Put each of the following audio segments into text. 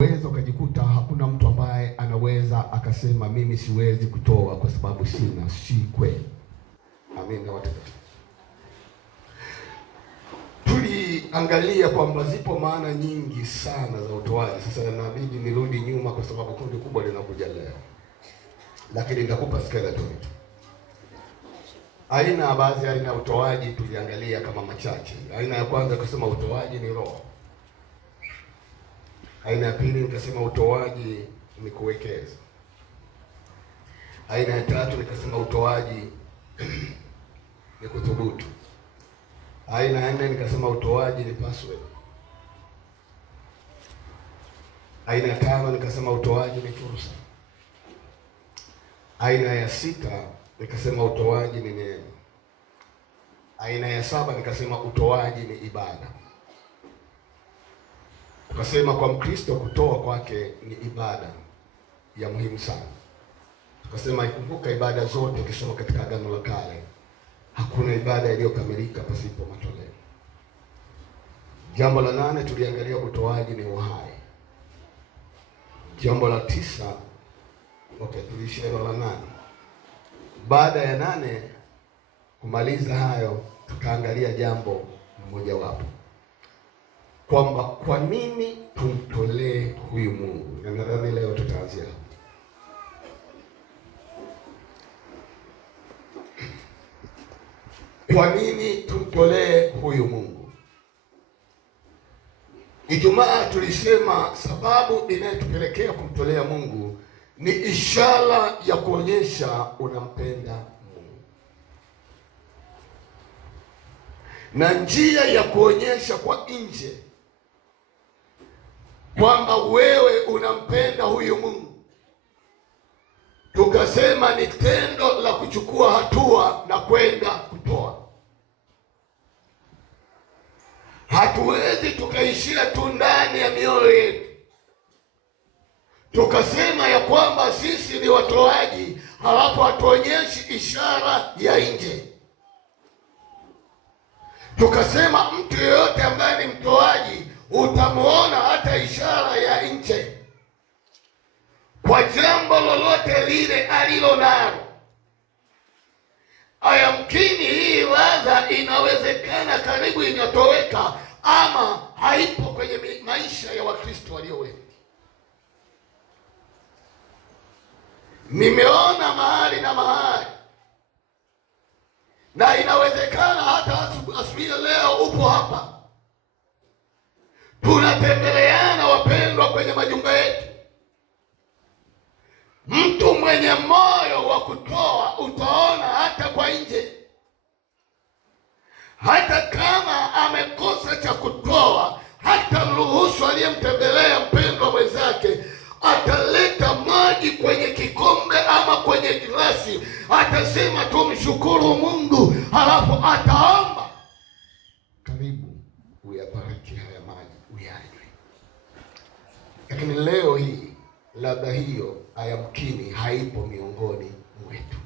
Unaweza ukajikuta hakuna mtu ambaye anaweza akasema mimi siwezi kutoa kwa sababu sina. Si kweli. Amina watakatifu. Tuliangalia kwamba zipo maana nyingi sana za utoaji. Sasa inabidi nirudi nyuma kwa sababu kundi kubwa linakuja leo, lakini nitakupa skeleton tu. Baadhi ya aina ya utoaji tuliangalia kama machache. Aina ya kwanza kusema utoaji ni roho. Aina ya pili nikasema utoaji ni kuwekeza. Aina ya tatu nikasema utoaji ni kuthubutu. Aina ya nne nikasema utoaji ni password. Aina ya tano nikasema utoaji ni fursa. Aina ya sita nikasema utoaji ni neema. Aina ya saba nikasema utoaji ni ibada. Tukasema kwa Mkristo kutoa kwake ni ibada ya muhimu sana. Tukasema ikumbuka ibada zote ukisoma katika Agano la Kale, hakuna ibada iliyokamilika pasipo matoleo. Jambo la 8 tuliangalia utoaji ni uhai. Jambo la 9 tulishia la 8. Baada ya 8 kumaliza hayo, tukaangalia jambo mmoja wapo, kwamba kwa nini tumtolee huyu Mungu. Na nadhani leo tutaanzia kwa nini tumtolee huyu Mungu. Ijumaa tulisema sababu inayotupelekea kumtolea Mungu ni ishara ya kuonyesha unampenda Mungu, na njia ya kuonyesha kwa nje kwamba wewe unampenda huyu Mungu, tukasema ni tendo la kuchukua hatua na kwenda kutoa. Hatuwezi tukaishia tu ndani ya mioyo yetu tukasema ya kwamba sisi ni watoaji, halafu hatuonyeshi ishara ya nje. Tukasema mtu yeyote ambaye ni mtoaji utamuona hata ishara ya nje kwa jambo lolote lile alilo nalo. Ayamkini hii ladha inawezekana karibu inatoweka ama haipo kwenye maisha ya Wakristo walio wengi. Nimeona mahali na mahali, na inawezekana hata asubuhi leo upo hapa, tunatembeleana wapendwa kwenye majumba yetu. Mtu mwenye moyo wa kutoa utaona hata kwa nje, hata kama amekosa cha kutoa, hata mruhusu aliyemtembelea mpendwa mwenzake, ataleta maji kwenye kikombe ama kwenye glasi, atasema tumshukuru Mungu, halafu ataomba, karibu uyabariki haya maji uyanywe. Lakini leo hii labda hiyo ayamkini haipo miongoni mwetu.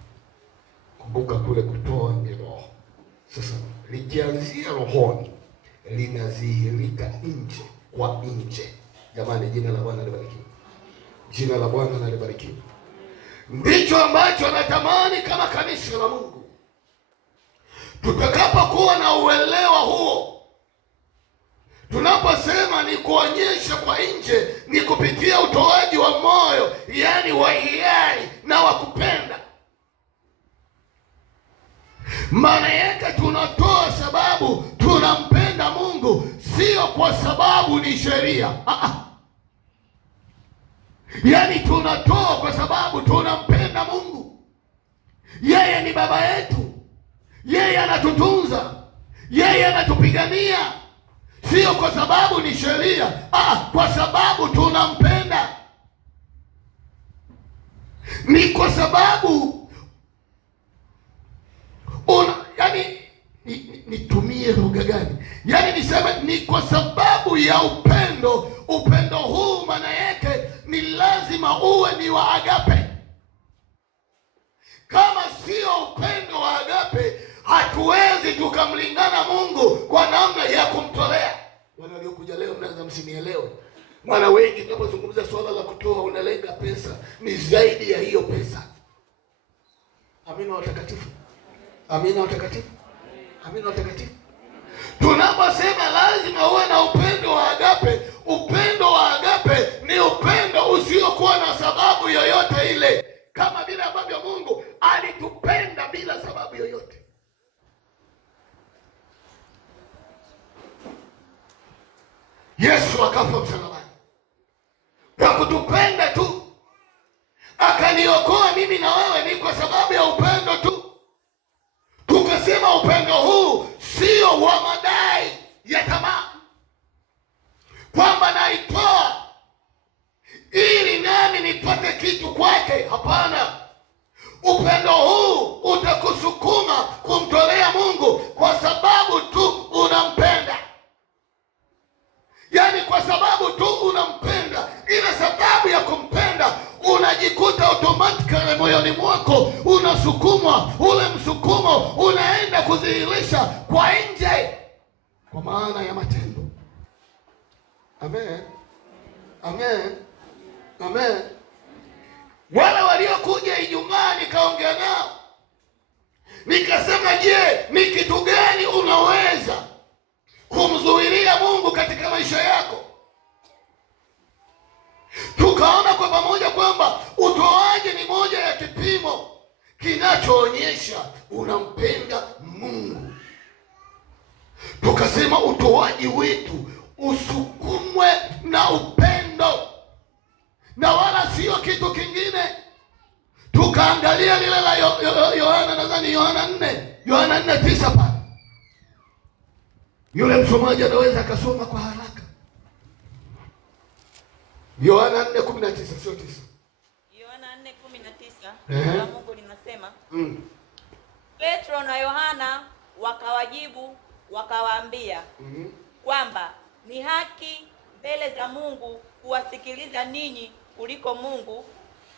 Kumbuka kule kutoa ni roho. Sasa likianzia rohoni linadhihirika nje kwa nje. Jamani, jina la Bwana libarikiwe. Jina la Bwana libarikiwe. Ndicho ambacho natamani kama kanisa la Mungu, tutakapokuwa na uelewa huo, tunaposema ni kuonyesha kwa nje, ni kupitia utoaji wa moyo, yaani wa hiari na wa kupenda. Maana yake tunatoa sababu tunampenda Mungu, sio kwa sababu ni sheria. Yaani tunatoa kwa sababu tunampenda Mungu. Yeye ni baba yetu, yeye anatutunza, yeye anatupigania, sio kwa sababu ni sheria, kwa sababu tunampenda. Ni kwa sababu nitumie lugha gani? Yaani niseme ni kwa sababu ya upendo. Upendo huu maana yake ni lazima uwe ni wa agape. Kama sio upendo wa agape, hatuwezi tukamlingana Mungu kwa namna ya kumtolea. Wale waliokuja leo mnaweza msinielewe. Maana wengi tunapozungumza swala la kutoa unalenga pesa, ni zaidi ya hiyo pesa. Amina watakatifu, amina watakatifu, amina watakatifu. Tunaposema lazima uwe na upendo wa agape, upendo wa agape ni upendo usiokuwa na sababu yoyote ile, kama vile ambavyo Mungu alitupenda bila sababu yoyote. Yesu akafa msalabani kwa kutupenda tu, akaniokoa mimi na wewe, ni kwa sababu ya upendo tu. Tukasema upendo huu sio wa madai ya tamaa, kwamba naitoa ili nami nipate kitu kwake. Hapana, upendo huu utakusukuma kumtolea Mungu kwa sababu tu unampenda. Yaani kwa sababu tu unampenda, ile sababu ya kumpenda unajikuta automatically moyoni mwako unasukumwa, ule msukumo unaenda kudhihirisha kwa nje kwa maana ya matendo. Amen, amen, amen. Wale waliokuja Ijumaa nikaongea nao, nikasema, je, ni kitu gani unaweza kumzuilia Mungu katika maisha yako? Tukaona kwa pamoja kwamba utoaji ni moja ya kipimo kinachoonyesha unampenda Mungu. Tukasema utoaji wetu usukumwe na upendo na wala sio kitu kingine. Tukaangalia lile la Yohana, nadhani Yohana 4:9 pale. Yule msomaji anaweza akasoma kwa haraka. Yohana 4:19, sio 9. Yohana 4:19, neno la Mungu linasema, Petro na Yohana wakawajibu wakawaambia kwamba ni haki mbele za Mungu kuwasikiliza ninyi kuliko Mungu.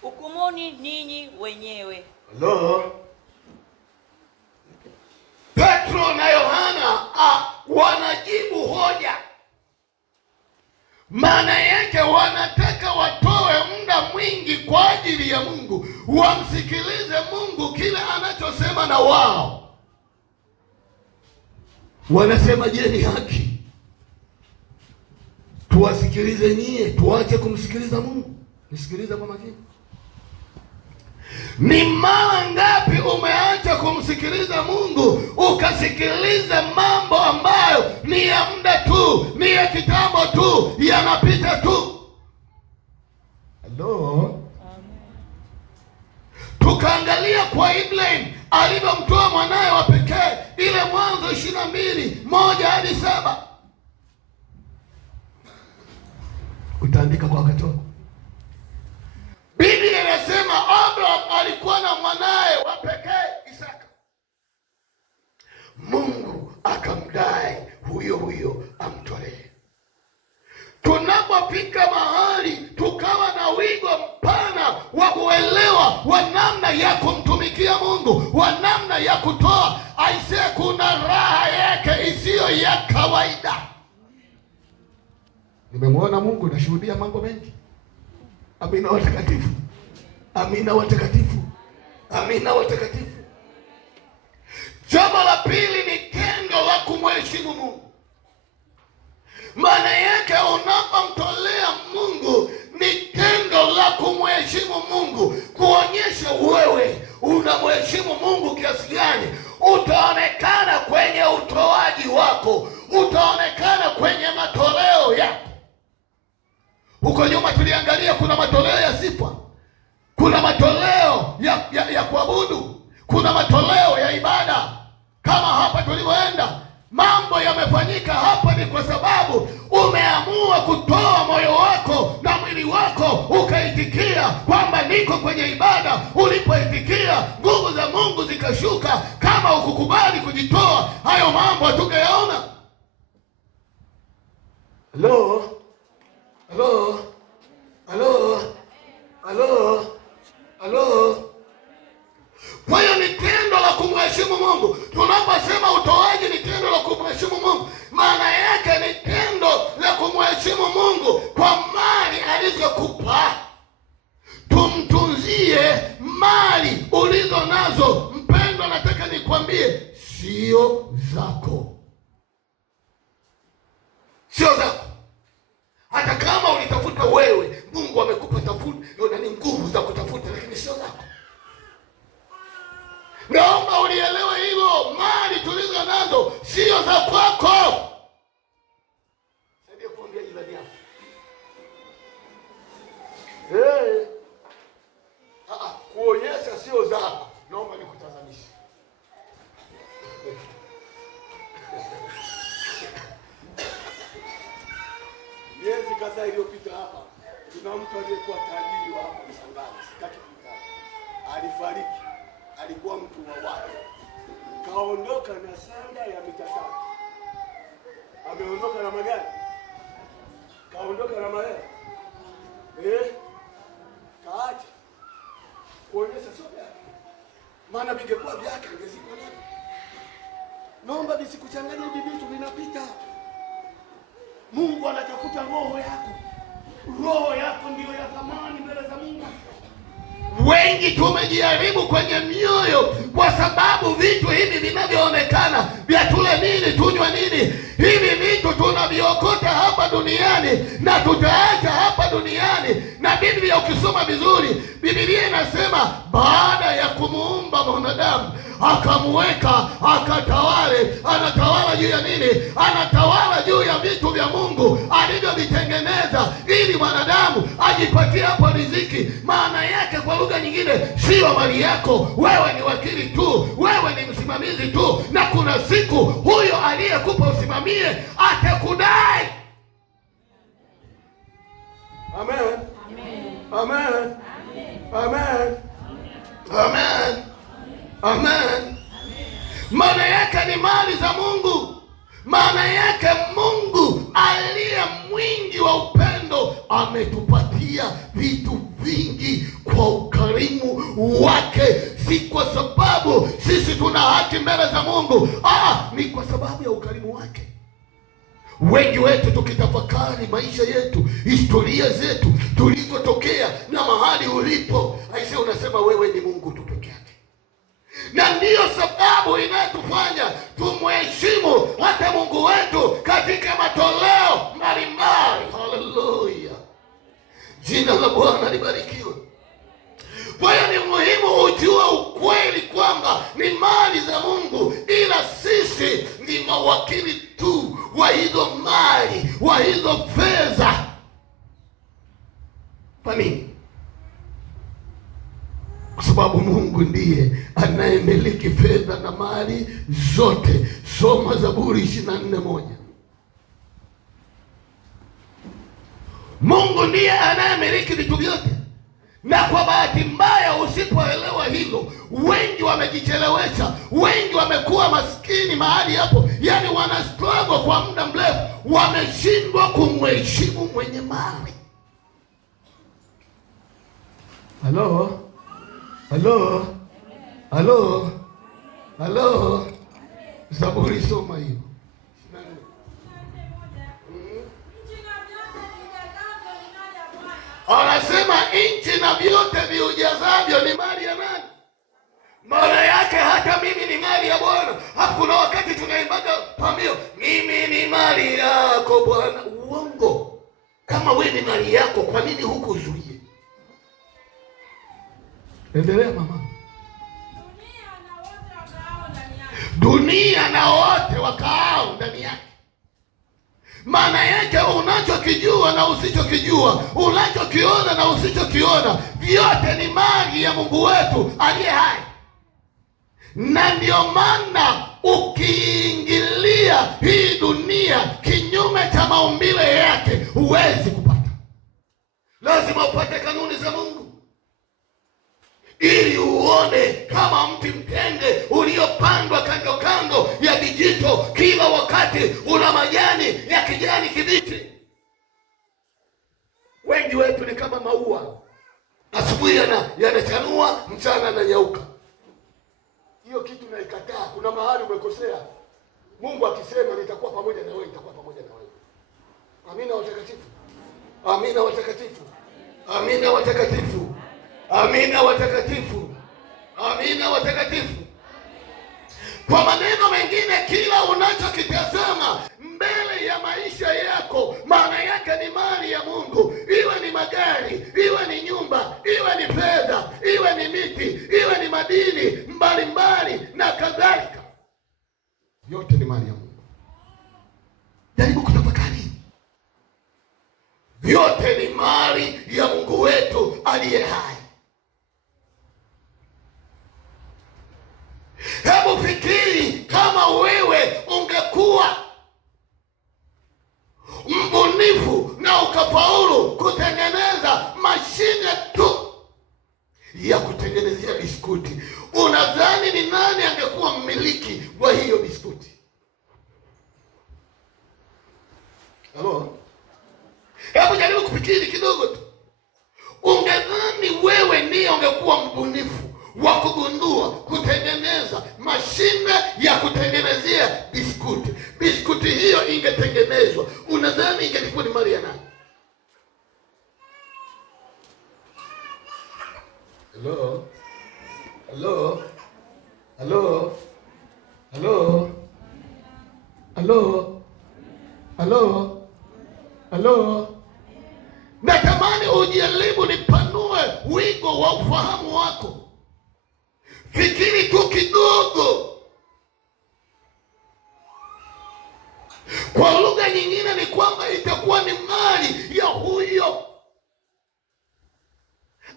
Hukumuni ninyi wenyewe. Hello. Petro na Yohana wanajibu hoja. Maana yake wanataka watoe muda mwingi kwa ajili ya Mungu, wamsikilize Mungu kile anachosema na wao. Wanasema, je, ni haki tuwasikilize nyie, tuache kumsikiliza Mungu? Nisikilize kwa makini. Ni mara ngapi umeacha kumsikiliza Mungu ukasikiliza mambo ambayo ni ya muda tu, ni ya kitambo tu, yanapita tu? Hello. Tukaangalia kwa Ibrahim alivyomtoa mwanaye wa pekee, ile Mwanzo 22:1-7. Utaandika kwa wakati wako. Biblia inasema Abraham alikuwa na mwanaye wa pekee Isaka. Mungu akamdai huyo amtolee. Tunapofika mahali tukawa na wigo mpana wa kuelewa wa namna ya kumtumikia Mungu, wa namna ya kutoa, aisee, kuna raha yake isiyo ya kawaida. Nimemwona Mungu, nashuhudia mambo mengi. Amina watakatifu, amina watakatifu, amina watakatifu. Jambo la pili ni tendo la kumheshimu Mungu. Maana yake unapomtolea Mungu ni tendo la kumheshimu Mungu, kuonyesha wewe unamheshimu Mungu kiasi gani. Utaonekana kwenye utoaji wako, utaonekana kwenye matoleo yako. Huko nyuma tuliangalia kuna matoleo ya sifa, kuna matoleo ya kuabudu, kuna matoleo ya ibada. Kama hapa tulivyoenda, mambo yamefanyika hapa ni kwa sababu umeamua kutoa moyo wako na mwili wako, ukaitikia kwamba niko kwenye ibada. Ulipoitikia, nguvu za Mungu zikashuka. Kama ukukubali kujitoa, hayo mambo hatugeyaona. Hello. Hello. Hello. Hello. Hello. Kwa hiyo ni tendo la kumheshimu Mungu. Tunaposema utoaji ni tendo la kumheshimu Mungu, maana yake ni tendo la kumheshimu Mungu kwa alizotupa tumtunzie mali ulizo nazo. Mpendwa, nataka nikwambie, sio zako, sio zako. Hata kama ulitafuta wewe, Mungu amekupa ni nguvu za kutafuta, lakini sio zako. Naomba ulielewe hilo. Mali tulizo nazo sio za kwako. Saidia kuambia jirani yako, kuonyesha sio zako. Naomba nikutazamishe. Miezi kadhaa iliyopita hapa, kuna mtu aliyekuwa tajiri wa hapa Msangani, sitaki kumtaja. Alifariki, alikuwa mtu wa watu. Kaondoka na sanda ya mita 3. Ameondoka na magari. Kaondoka na magari. Kaacha kuonyesha sio vyake. Maana vingekuwa vyake angezikwa nani? Naomba visikuchanganye hivi vitu vinapita. Mungu anatafuta roho yako. Roho yako ndio ya thamani mbele za Mungu. Wengi tumejaribu kwenye mioyo kwa sababu vitu hivi vinavyoonekana vya tule nini, tunywa nini, hivi vitu tunaviokota hapa duniani na tutaacha hapa duniani. Na Biblia ukisoma vizuri, Biblia inasema baada ya kumuumba mwanadamu akamweka akatawale. Anatawala juu ya nini? Anatawala juu ya vitu vya Mungu alivyovitengeneza ili mwanadamu ajipatie hapo riziki. Maana yake kwa lugha nyingine, sio mali yako. Wewe ni wakili tu, wewe ni msimamizi tu, na kuna siku huyo aliyekupa usimamie atakudai. Amen. Amen. Amen. Amen. Amen. Maana yake ni mali za Mungu. Maana yake Mungu aliye mwingi wa upendo ametupatia vitu vingi kwa ukarimu wake, si kwa sababu sisi tuna haki mbele za Mungu. Ni kwa sababu ya ukarimu wake. Wengi wetu tukitafakari maisha yetu, historia zetu, tulikotokea na mahali ulipo, aisee, unasema wewe ni Mungu tu peke yake. Na ndiyo sababu inayotufanya tumheshimu hata Mungu wetu katika matoleo mbalimbali. Haleluya, jina la Bwana libarikiwe. Kwa hiyo ni muhimu ujue ukweli kwamba ni mali za Mungu, ila sisi ni mawakili tu wa hizo mali, wa hizo fedha. Kwa nini? Kwa sababu Mungu ndiye anayemiliki fedha na mali zote. Soma Zaburi 24:1. Mungu ndiye anayemiliki vitu vyote. Na kwa bahati mbaya, usipoelewa hilo, wengi wamejichelewesha, wengi wamekuwa maskini mahali hapo, yaani wana struggle kwa muda mrefu, wameshindwa kumheshimu mwenye mali. Halo? Halo? Halo? Halo? Zaburi, soma hiyo. Anasema nchi na vyote viujazavyo ni mali ya nani? Maana yake hata mimi ni mali ya Bwana. Hakuna wakati tunaimbaga pambio, mimi ni mali yako Bwana. Uongo. Kama wewe ni mali yako, kwa nini hukuzuie? Endelea mama. Dunia na wote wakaao ndani yake. Maana yake unachokijua na usichokijua, unachokiona na usichokiona, vyote ni mali ya Mungu wetu aliye hai. Na ndio maana ukiingilia hii dunia kinyume cha maumbile yake, huwezi kupata. Lazima upate kanuni za Mungu ili uone kama mti mtende uliopandwa kando kando ya vijito, kila wakati una majani ya kijani kibichi. Wengi wetu ni kama maua, asubuhi yanachanua, mchana yananyauka. Hiyo kitu naikataa. Kuna mahali umekosea. Mungu akisema nitakuwa pamoja na wewe, nitakuwa pamoja na wewe. Amina watakatifu. Amina watakatifu. Amina watakatifu. Amina watakatifu. Amina watakatifu. Kwa maneno mengine, kila unachokitazama mbele ya maisha yako, maana yake ni mali ya Mungu. Iwe ni magari, iwe ni nyumba, iwe ni fedha, iwe ni miti, iwe ni madini mbalimbali na kadhalika, yote ni mali ya Mungu. Jaribu kutafakari. Yote ni mali ya Mungu wetu aliye hai. Hebu fikiri kama wewe ungekuwa mbunifu na ukafaulu kutengeneza mashine tu ya kutengenezea biskuti, unadhani ni nani angekuwa mmiliki wa hiyo biskuti? Halo? Hebu jaribu kufikiri kidogo tu. Ungedhani wewe ndiye ungekuwa mbunifu wa kugundua kutengeneza mashine ya kutengenezea biskuti. Biskuti hiyo ingetengenezwa, unadhani ingelikuwa ni mali ya nani? Hello? Hello? Hello? Hello? Hello? Hello? Hello? Natamani ujaribu nipanue wigo wa ufahamu wako. Fikiri tu kidogo. Kwa lugha nyingine ni kwamba itakuwa ni mali ya huyo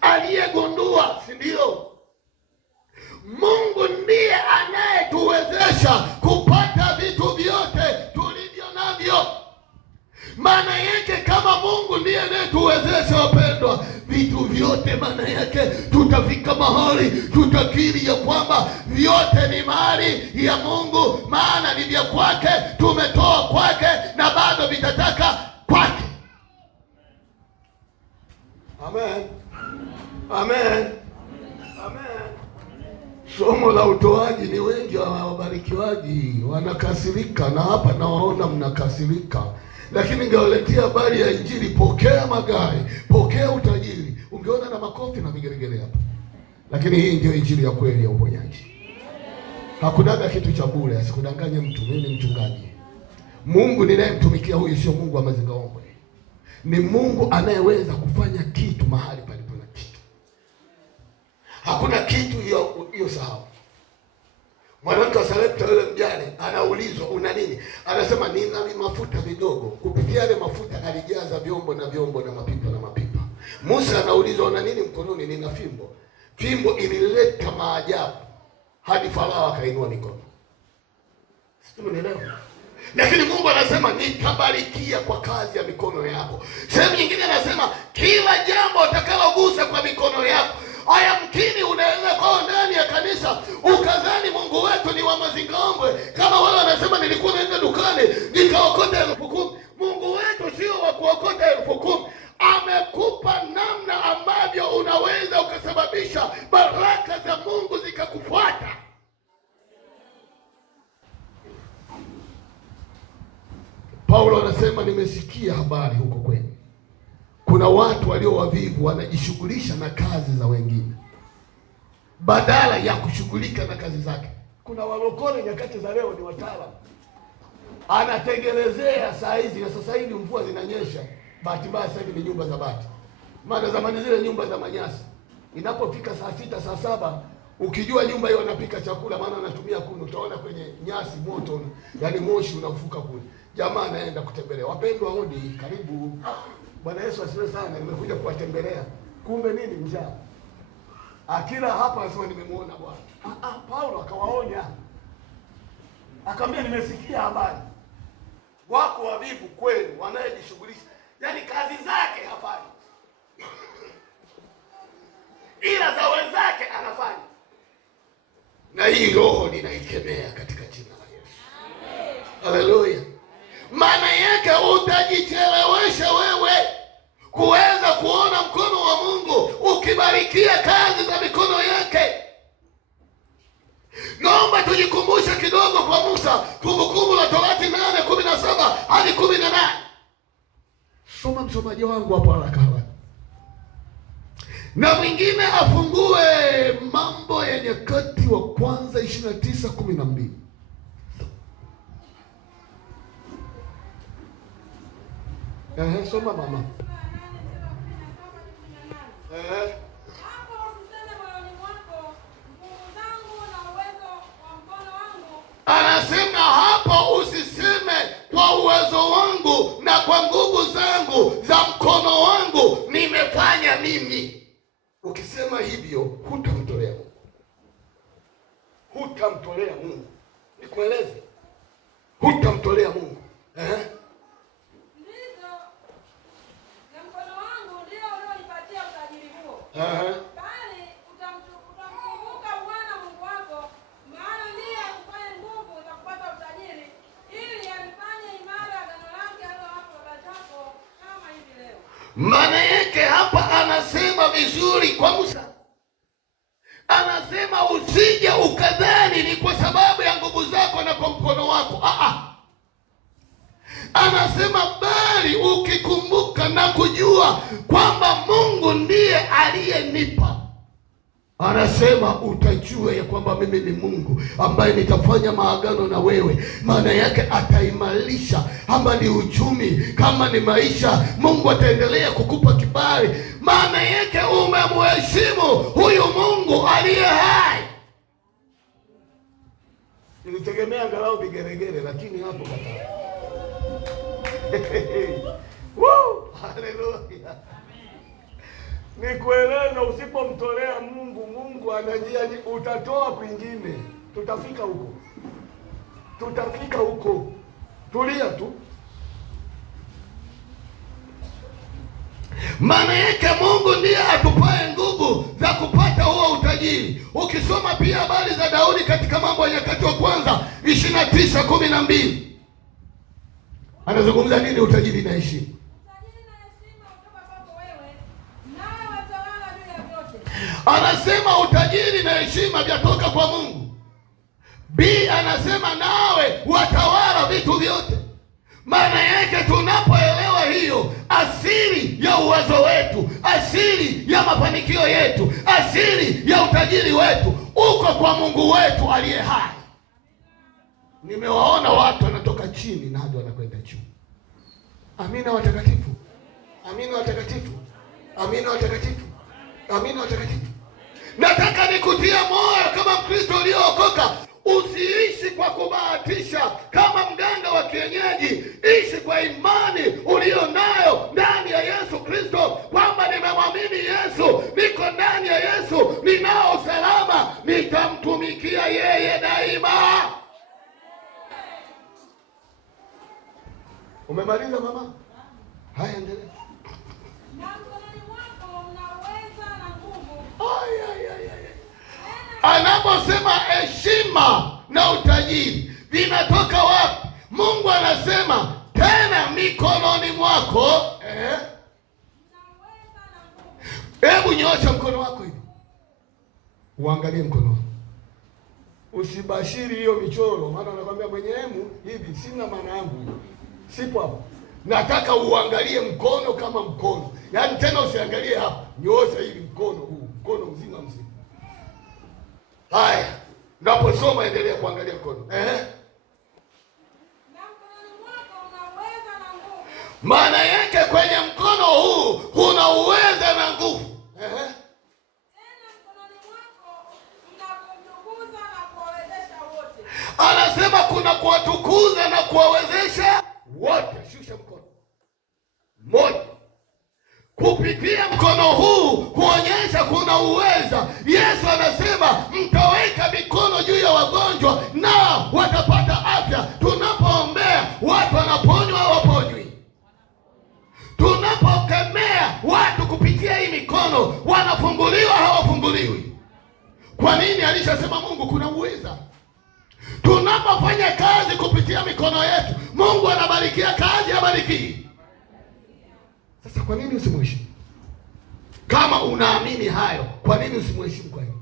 aliyegundua, si ndio? Mungu ndiye anayetuwezesha kupata vitu vyote tulivyo navyo. Maana yake kama Mungu ndiye anayetuwezesha, wapendwa, vitu vyote, maana yake tutafika mahali tutakiri ya kwamba vyote ni mali ya Mungu, maana ni vya kwake, tumetoa kwake na bado vitataka kwake. Amen. Amen. Amen. Somo la utoaji, ni wengi wabarikiwaji wanakasirika, na hapa nawaona mnakasirika. Lakini ningewaletea habari ya Injili, pokea magari, pokea utajiri, ungeona na makofi na vigelegele hapa. Lakini hii ndio Injili ya kweli ya uponyaji. Hakunaga kitu cha bure, asikudanganye mtu. Mimi ni mchungaji. Mungu ninayemtumikia huyu sio Mungu wa mazingaombwe. Ni Mungu anayeweza kufanya kitu mahali palipo na kitu. Hakuna kitu hiyo sahau. Mwanamke wa Sarepta yule mjane anaulizwa una nini? Anasema nina mafuta vidogo. Kupitia yale mafuta alijaza vyombo na vyombo na mapipa na mapipa. Musa anaulizwa una nini mkononi? Nina fimbo. Fimbo ilileta maajabu hadi Farao akainua mikono. Sio, unaelewa? Lakini Mungu anasema nitabarikia kwa kazi ya mikono yako. Sehemu nyingine anasema kila jambo utakalogusa kwa mikono yako. Haya, mkini unaweza kwa ndani ya kanisa ukadhani Mungu wetu ni wa mazingaombwe. Kama wale wanasema nilikuwa naenda dukani nikaokota 10,000. Mungu wetu sio wa kuokota 10,000. Amekupa namna ambavyo unaweza ukasababisha baraka za Mungu zikakufuata. Paulo anasema nimesikia habari huko kwenu, kuna watu walio wavivu wanajishughulisha na kazi za wengine badala ya kushughulika na kazi zake. Kuna walokole nyakati za leo ni wataalamu, anatengenezea saa hizi, na sasa hivi mvua zinanyesha. Bahati mbaya sasa hivi ni nyumba za bati, maana zamani zile nyumba za manyasi inapofika saa 6 saa 7, ukijua nyumba hiyo wanapika chakula, maana anatumia kuni, utaona kwenye nyasi moto, yani moshi unafuka kule. Jamaa anaenda kutembelea, wapendwa, hodi, karibu. Bwana Yesu asifiwe sana, nimekuja kuwatembelea. Kumbe nini? Njaa. Akila hapa anasema nimemuona Bwana. Paulo akawaonya, akamwambia nimesikia habari wako wavivu kwenu wanayejishughulisha, yaani kazi zake hafanyi ila za wenzake anafanya. Na hii roho ninaikemea katika jina la Yesu. Amen. Haleluya. Maana yake utajichelewesha wewe kuweza kuona mkono wa Mungu ukibarikia kazi za mikono yake. Naomba tujikumbushe kidogo kwa Musa, Kumbukumbu la Torati 8:17 hadi 18. Soma msomaji wangu hapo haraka. Na mwingine afungue Mambo ya Nyakati wa Kwanza 29:12. Soma mama. Anasema hapo, usiseme kwa uwezo wangu na kwa nguvu zangu za mkono wangu nimefanya mimi. Ukisema hivyo hutamtolea Mungu, hutamtolea Mungu. Nikueleze, hutamtolea Mungu. Bali utamkumbuka Bwana Mungu wako, maana ndiye akupaye nguvu za kupata utajiri, ili alifanye imara agano lake alilowapa baba zako kama hivi leo. Maana yake hapa anasema vizuri kwa Musa, anasema usije ukadhani ni kwa sababu ya nguvu zako na kwa mkono wako. Anasema bali ukikumbuka na kujua kwamba Mungu ndiye aliyenipa, anasema utajua ya kwamba mimi ni Mungu ambaye nitafanya maagano na wewe. Maana yake ataimarisha, kama ni uchumi, kama ni maisha, Mungu ataendelea kukupa kibali. Maana yake umemheshimu huyu Mungu aliye hai. Nilitegemea angalau vigeregere, lakini hapo kataa. Woo! Haleluya. Nikueleza, usipomtolea Mungu, Mungu anajia utatoa kwingine. Tutafika huko. Tutafika huko. Tulia tu. Maana yake Mungu ndiye atupae nguvu za kupata huo utajiri. Ukisoma pia habari za Daudi katika Mambo ya Nyakati wa Kwanza 29:12. Anazungumza nini? Utajiri na heshima. Utajiri na heshima kutoka kwako wewe, nawe watawala juu ya vyote. Anasema utajiri na heshima vyatoka kwa Mungu. B anasema nawe watawala vitu vyote. Maana yake tunapoelewa hiyo, asili ya uwezo wetu, asili ya mafanikio yetu, asili ya utajiri wetu uko kwa Mungu wetu aliye hai. Nimewaona watu wanatoka chini na hadi wanakwenda juu. Amina watakatifu. Amina watakatifu. Amina watakatifu. Amina watakatifu. Nataka nikutia moyo kama Mkristo uliookoka, usiishi kwa kubahatisha kama mganga wa kienyeji. Ishi kwa imani ulio nayo ndani ya Yesu Kristo, kwamba nimemwamini Yesu, niko ndani ya Yesu, ninao usalama, nitamtumikia yeye daima. Umemaliza mama? Haya, endelea. Na mkononi mwako unaweza na nguvu. Anaposema heshima na utajiri vinatoka wapi? Mungu anasema tena mikononi mwako. Unaweza na nguvu. Hebu nyoosha mkono wako hivi. Uangalie mkono wako. Usibashiri hiyo michoro, maana anakuambia mwenye hemu hivi, sina maana yangu. Sipo hapo. Nataka uangalie mkono kama mkono. Yaani tena usiangalie hapa. Nyoosha hivi mkono huu, mkono mzima mzima. Haya. Naposoma endelea kuangalia mkono. Na mkononi mwako unaweza na nguvu. Maana yake kwenye mkono huu kuna uweza na nguvu. Tena mkononi mwako unakutukuza na kuwawezesha wote. Anasema kuna kuwatukuza na kuwawezesha wote. Shusha mkono moja. Kupitia mkono huu kuonyesha kuna uweza. Yesu anasema mtaweka mikono juu ya wagonjwa na watapata afya. Tunapoombea watu wanaponywa au waponywi? Tunapokemea watu kupitia hii mikono wanafunguliwa au hawafunguliwi? Kwa nini? Alishasema Mungu kuna uweza. Tunapofanya kazi kupitia mikono yetu, Mungu anabarikia kazi, abariki. Sasa kwa nini usimheshimu? Kama unaamini hayo, kwa nini usimheshimu kwa hiyo?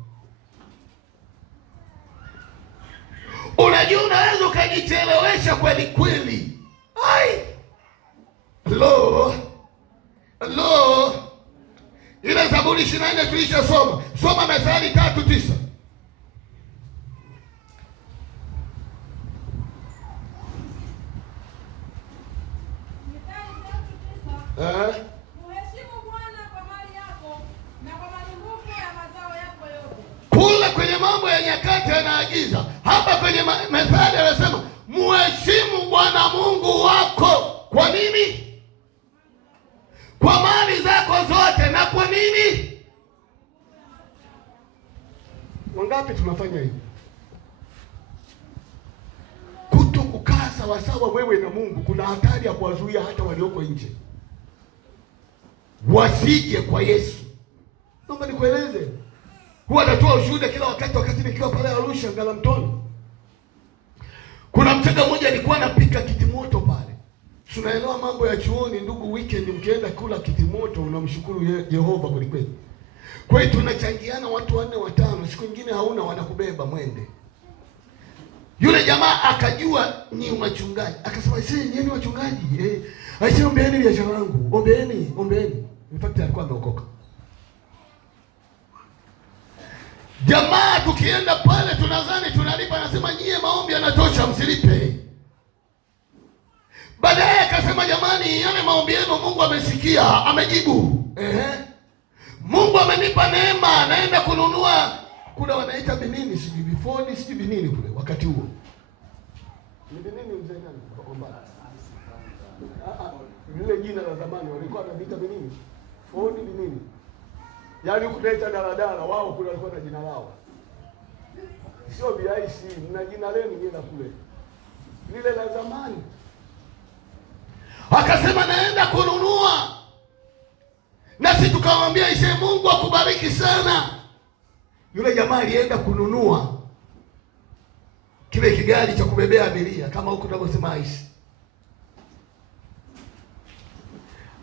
Unajua unaweza ukajichelewesha kweli kweli. Hello. Inaweza Zaburi 24 tulishasoma. Soma Methali 3:9. Mheshimu Bwana kwa mali yako na kwa malimbuko ya mazao yako yote. Kule kwenye Mambo ya Nyakati anaagiza. Hapa kwenye Methali anasema mheshimu Bwana Mungu wako. Kwa nini? Kwa mali zako zote. Na kwa nini? Wangapi tunafanya hivi? Kuto kukaa sawasawa wewe na Mungu, kuna hatari ya kuwazuia hata walioko nje wasije kwa Yesu. Naomba nikueleze, huwa natoa ushuhuda kila wakati nikiwa pale Arusha Ngaramtoni. Kuna mtega mmoja alikuwa anapika kitimoto pale. Tunaelewa mambo ya chuoni ndugu, weekend mkienda kula kitimoto unamshukuru Yehova kweli kweli. Kwa hiyo tunachangiana watu 4 5, siku nyingine hauna wanakubeba mwende. Yule jamaa akajua ni wachungaji. Akasema, "Nyinyi wachungaji, aisee, ombeeni biashara yangu. Ombeeni." In fact alikuwa ameokoka. Jamaa tukienda pale tunadhani tunalipa, anasema nyie maombi yanatosha, msilipe. Baadaye akasema, jamani, yale maombi yenu Mungu amesikia, amejibu. Mungu amenipa neema, naenda kununua kule wanaita binini, sijui bifoni, sijui binini kule wakati huo. Ni binini mzee nani? Lile jina la zamani walikuwa wanaita binini. Foni binini. Yaani ukileta daladala wao kule walikuwa na jina lao. Sio BIC, mna jina lenu jina kule. Lile la zamani. Akasema naenda kununua. Nasi tukamwambia ishe, Mungu akubariki sana. Yule jamaa alienda kununua kile kigari cha kubebea abiria kama huko tunavyosema Aishi.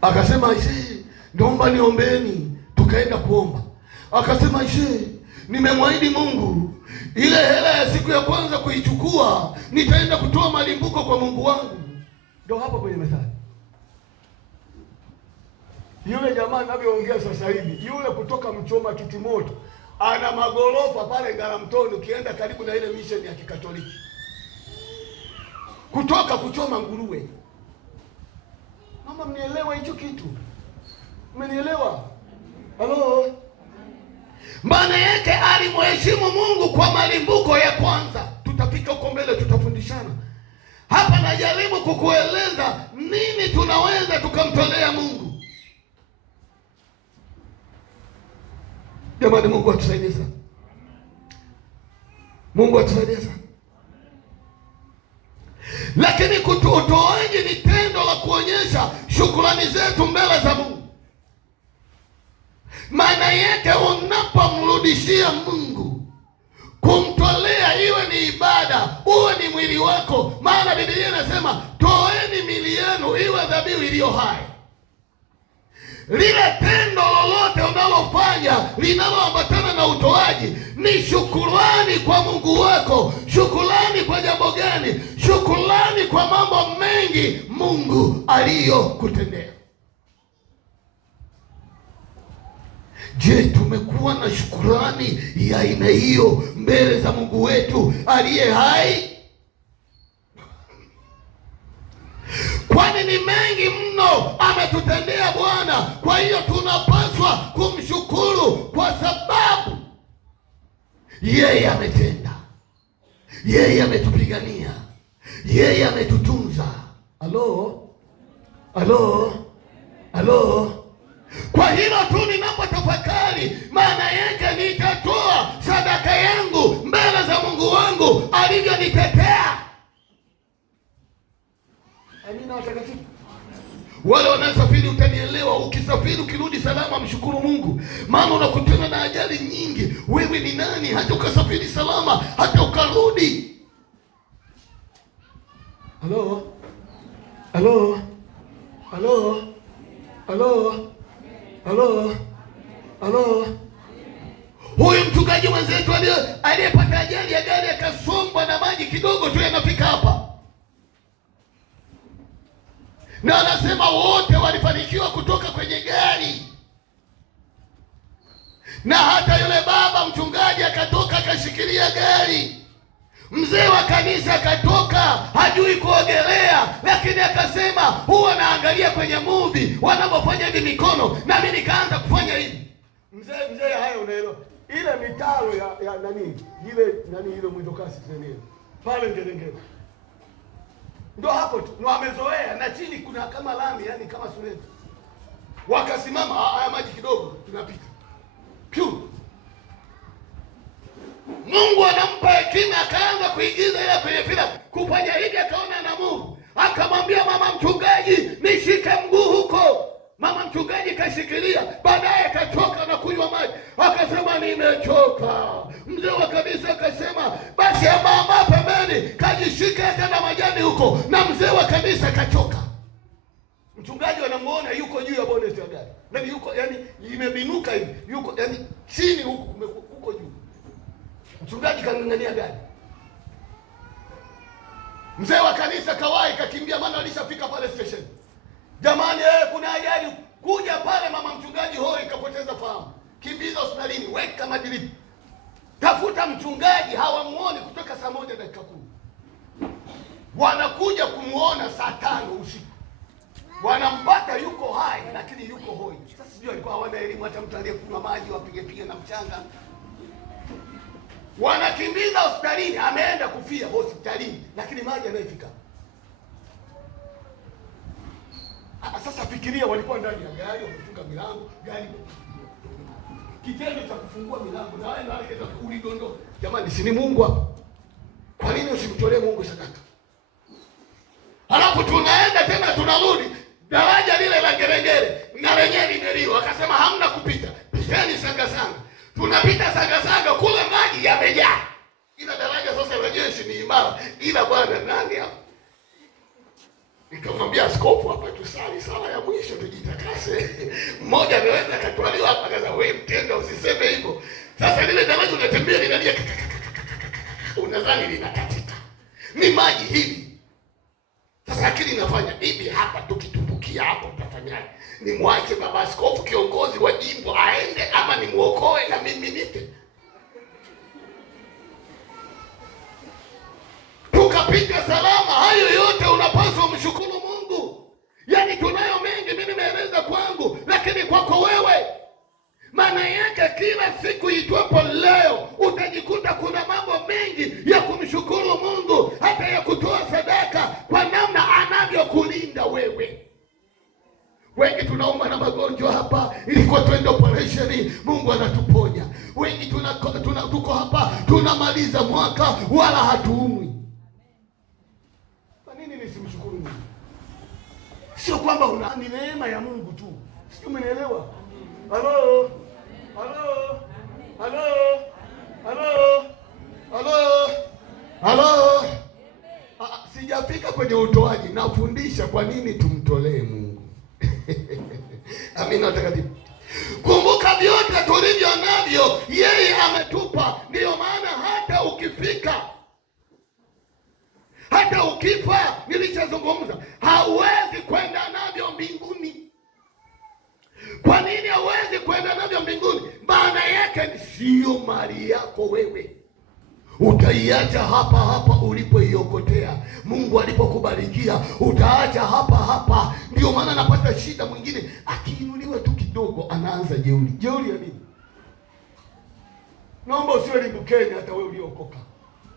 Akasema Aishi, naomba niombeni. Tukaenda kuomba. Akasema Aishi, nimemwahidi Mungu ile hela ya siku ya kwanza kuichukua nitaenda kutoa malimbuko kwa Mungu wangu. Ndio hapo kwenye Methali. Yule jamaa anavyoongea sasa hivi, yule kutoka Mchoma Kitimoto ana magorofa pale Ngaramtoni, ukienda karibu na ile mission ya Kikatoliki. Kutoka kuchoma nguruwe. Mama, mnielewa hicho kitu? Mmenielewa? Halo? Maana yake alimheshimu Mungu kwa malimbuko ya kwanza. Tutafika huko mbele, tutafundishana. Hapa najaribu kukueleza nini tunaweza tukamtolea Mungu. Jamani, Mungu atusaidie sana. Mungu atusaidie sana. Lakini utoaji ni tendo la kuonyesha shukrani zetu mbele za Mungu. Maana yake unapomrudishia Mungu, kumtolea, iwe ni ibada, uwe ni mwili wako. Maana Biblia inasema toeni miili yenu iwe dhabihu iliyo hai. Lile tendo lolote unalofanya linaloambatana na utoaji ni shukrani kwa Mungu wako. Shukrani kwa jambo gani? Shukrani kwa mambo mengi Mungu aliyokutendea. Je, tumekuwa na shukrani ya aina hiyo mbele za Mungu wetu aliye hai? Kwani ni mengi mno ametutendea Bwana. Kwa hiyo tunapaswa kumshukuru kwa sababu yeye ametenda, yeye ametupigania, yeye ametutunza. Halo. Kwa hilo tu ninapotafakari, maana yake nitatoa sadaka yangu mbele za Mungu wangu alivyonitetea. Amina watakatifu. Wale wanaosafiri utanielewa. Ukisafiri ukirudi salama, mshukuru Mungu. Maana unakutana na ajali nyingi. Wewe ni nani hata ukasafiri salama, hata ukarudi? Halo. Huyu mchungaji mwenzetu aliyepata ajali ya gari akasombwa na maji kidogo tu yanafika hapa. Na anasema wote walifanikiwa kutoka kwenye gari. Na hata yule baba mchungaji akatoka akashikilia gari. Mzee wa kanisa akatoka hajui kuogelea, lakini akasema huwa naangalia kwenye movie wanapofanya hivi mikono, na mimi nikaanza kufanya hivi. Mzee haya unaelewa? Ile mitaro ya nani? Ile mwendo kasi nani? Pale Ngerengere. Ndio hapo tu. Ndio amezoea, na chini kuna kama lami, yani kama sulenti. Wakasimama, haya maji kidogo tunapita. Piu. Mungu anampa hekima, akaanza kuigiza ile kwenye filamu. Kufanya hivi akaona na Mungu. Akamwambia mama mchungaji, nishike mguu huko. Mama mchungaji kashikilia, baadaye akachoka na kunywa maji. Akasema nimechoka. Mzee wa kanisa akasema basi mama pembeni, kajishike hata na majani huko. Na mzee wa kanisa kachoka. Mchungaji wanamuona yuko juu ya bonnet ya gari. Na yuko yani imebinuka hivi. Yuko yani chini huko juu. Mchungaji kang'ang'ania gari. Mzee wa kanisa kawai kakimbia, maana alishafika pale station. Jamani, kuna ajali, kuja pale. Mama mchungaji hoi kapoteza fahamu. Kimbiza hospitalini, weka madripu. Tafuta mchungaji, hawamuoni kutoka saa 1:10. Wanakuja kumuona saa 5 usiku. Wanampata yuko hai, lakini yuko hoi. Sasa sijui alikuwa hawana elimu, hata mtu aliyekunywa maji wapige na mchanga. Wanakimbiza hospitalini, ameenda kufia hospitalini, lakini maji yanayofika. Sasa fikiria, walikuwa ndani ya gari, wamefunga milango, gari kitendo cha kufungua milango na wale wale ulidondoka. Jamani, si ni Mungu hapa? Kwa nini usimtolee Mungu sadaka? Halafu tunaenda tena tunarudi daraja lile la Ngerengere na lenyewe limeliwa. Akasema hamna kupita. Piteni sanga sanga. Tunapita sanga sanga, kule maji yamejaa. Ila daraja sasa la jeshi ni imara. Ila bwana nani hapa? Nikamwambia askofu, hapa tusali sala ya mwisho tujitakase. Mmoja anaweza katwaliwa hapa, kaza wewe mtenda usiseme hivyo. Sasa lile daraja unatembea linalia, unadhani linakatika. Ni maji hili. Sasa akili inafanya hivi, hapa tukitumbukia hapo tutafanyaje? Nimwache baba askofu kiongozi wa jimbo aende, ama nimuokoe na mimi nipe? Tukapita salama. Hayo yote unapaswa mshukuru Mungu. Yaani tunayo mengi, mimi nimeeleza kwangu, lakini kwako wewe, maana yake kila siku itwapo leo utajikuta kuna mambo mengi ya kumshukuru Mungu, hata ya kutoa sadaka kwa namna anavyokulinda wewe. Wengi tunaomba na magonjwa hapa, ilikuwa twende operation, Mungu anatuponya. Wengi tuko hapa tunamaliza mwaka wala hatuumwi. Kwa nini nisimshukuru Mungu? Sio kwamba ni neema ya Mungu tu. Sio, umeelewa? Halo? Halo? Halo? Halo? Halo? Halo? Sijafika kwenye utoaji, nafundisha kwa nini tumtolee Mungu. Amina watakatifu. Kumbuka vyote tulivyo navyo yeye ametupa. Ndiyo maana hata ukifika, hata ukifa, nilishazungumza, hauwezi kwenda navyo mbinguni. Kwa nini hauwezi kwenda navyo mbinguni? Maana yake sio mali yako wewe. Utaiacha hapa hapa ulipoiokotea. Mungu alipokubarikia utaacha hapa hapa. Ndio maana napata shida, mwingine akiinuliwa tu kidogo anaanza jeuri. Jeuri ya nini? Naomba usiwe limbukeni hata wewe uliokoka.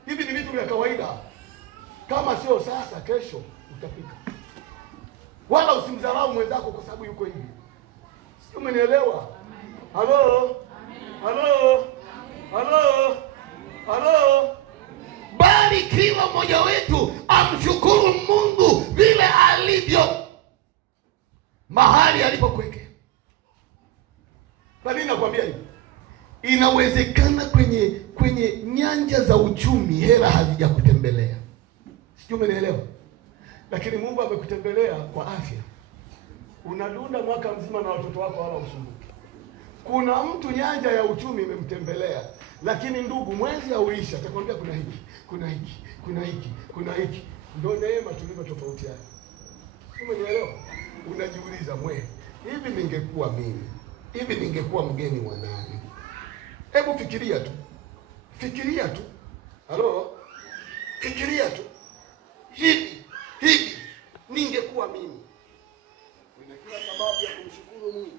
Hivi ni vitu vya kawaida. Kama sio sasa, kesho utapika. Wala usimdharau mwenzako kwa sababu yuko hivi. Sio, umenielewa? Halo? Halo? Halo? Halo? Bali kila mmoja wetu amshukuru Mungu vile alivyo, mahali alipokuwekea. Kwa nini nakwambia hivi? Inawezekana kwenye nyanja za uchumi hela hazijakutembelea. Sijui umenielewa? Lakini Mungu amekutembelea kwa afya. Unadunda mwaka mzima na watoto wako wala usumbuki. Kuna mtu nyanja ya uchumi imemtembelea, lakini ndugu, mwezi hauisha atakwambia kuna hiki, kuna hiki, kuna hiki, kuna hiki. Ndio neema tulivyo tofautiana. Umenielewa? Unajiuliza, hivi ningekuwa mimi, hivi ningekuwa mgeni wa nani? Hebu fikiria tu, fikiria tu, halo, fikiria tu, hivi ningekuwa mimi. Kuna kila sababu ya kumshukuru Mungu.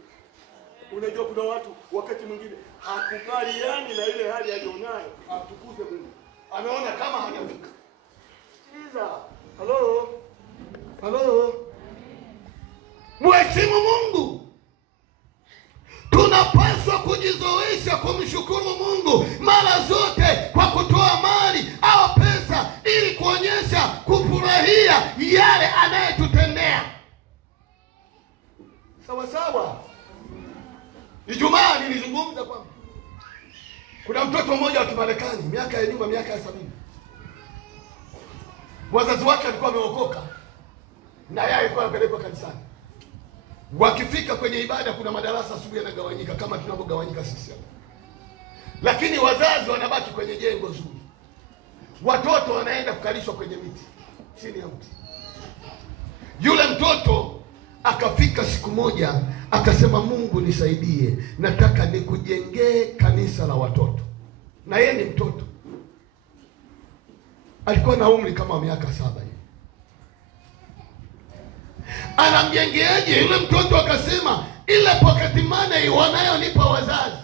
Unajua kuna watu wakati mwingine hakubaliani na ile hali alionayo, atukuze Mungu. Anaona kama hajafika. Sikiliza. Halo. Mheshimu Mungu. Tunapaswa kujizoesha kumshukuru Mungu mara zote kwa kutoa mali au pesa ili kuonyesha kufurahia yale anayetutendea. Sawa sawa. Ijumaa nilizungumza kwamba kuna mtoto mmoja wa Kimarekani miaka ya nyuma, miaka ya 70. Wazazi wake walikuwa wameokoka na yeye alikuwa anapelekwa kanisani. Wakifika kwenye ibada kuna madarasa asubuhi yanagawanyika kama tunavyogawanyika sisi hapa. Lakini wazazi wanabaki kwenye jengo zuri. Watoto wanaenda kukalishwa kwenye miti, chini ya mti. Yule mtoto akafika siku moja akasema, Mungu nisaidie, nataka nikujengee kanisa la watoto. Na yeye ni mtoto. Alikuwa na umri kama miaka 7 hivi. Anamjengeaje? Yule mtoto akasema, ile pocket money wanayonipa wazazi.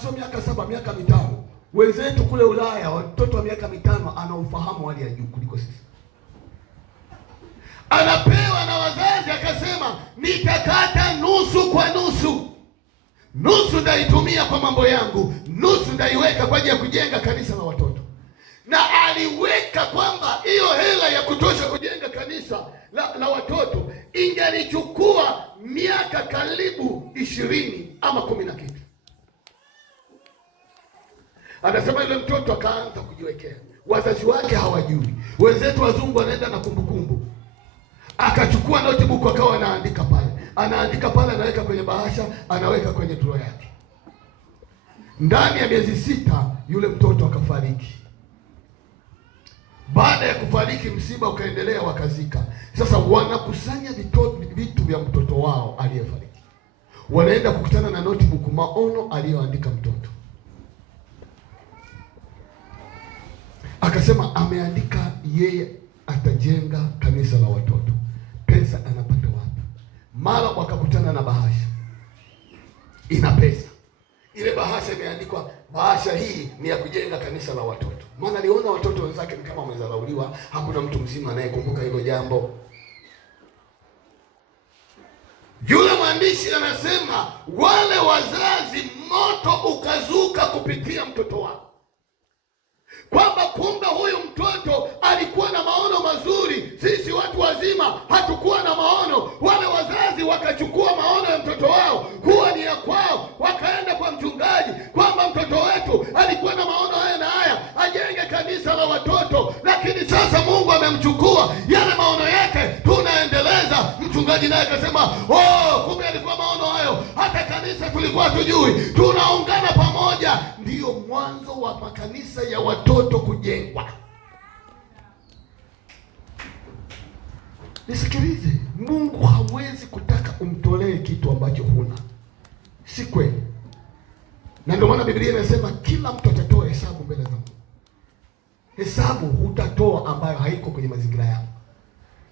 Sio miaka 7, miaka 5. Wenzetu kule Ulaya watoto wa miaka 5 ana ufahamu hali ya juu kuliko sisi. Anapewa na wazazi, akasema nitakata nusu kwa nusu. Nusu ndaitumia kwa mambo yangu, nusu ndaiweka kwa ajili ya kujenga kanisa la watoto. Na aliweka kwamba hiyo hela ya kutosha kujenga kanisa la watoto ingalichukua miaka karibu 20 ama 10 na kitu. Anasema yule mtoto akaanza kujiwekea. Wazazi wake hawajui. Wenzetu wazungu wanaenda na kumbukumbu. Akachukua notebook akawa anaandika pale, anaweka kwenye bahasha, anaweka kwenye drawer yake. Ndani ya miezi 6 yule mtoto akafariki. Baada ya kufariki, msiba ukaendelea, wakazika. Sasa wanakusanya vitu vya mtoto wao aliyefariki. Wanaenda kukutana na notebook, maono aliyoandika mtoto. Akasema ameandika yeye atajenga kanisa la watoto. Pesa anapata wapi? Mara wakakutana na bahasha ina pesa. Ile bahasha imeandikwa, bahasha hii ni ya kujenga kanisa la watoto. Maana aliona watoto wenzake ni kama wamezalauliwa, hakuna mtu mzima anayekumbuka hilo jambo. Yule mwandishi anasema wale wazazi, moto ukazuka kupitia mtoto wao, kwamba kumbe huyu mtoto alikuwa na maono mazuri. Sisi watu wazima hatukuwa na maono. Wale wazazi wakachukua maono ya mtoto wao kuwa ni ya kwao, wakaenda kwa mchungaji kwamba mtoto wetu alikuwa na maono haya na haya, ajenge kanisa la watoto. Lakini sasa Mungu amemchukua yale maono yake, tunaendeleza. Mchungaji naye akasema, kumbe alikuwa maono hayo, hata kanisa tulikuwa tujui. Tunaungana pamoja. Ndiyo mwanzo wa makanisa ya watoto kujengwa. Nisikilize, Mungu hawezi kutaka umtolee kitu ambacho huna. Si kweli? Na ndio maana Biblia inasema kila mtu atatoa hesabu mbele za Mungu. Hesabu hutatoa ambayo haiko kwenye mazingira yako.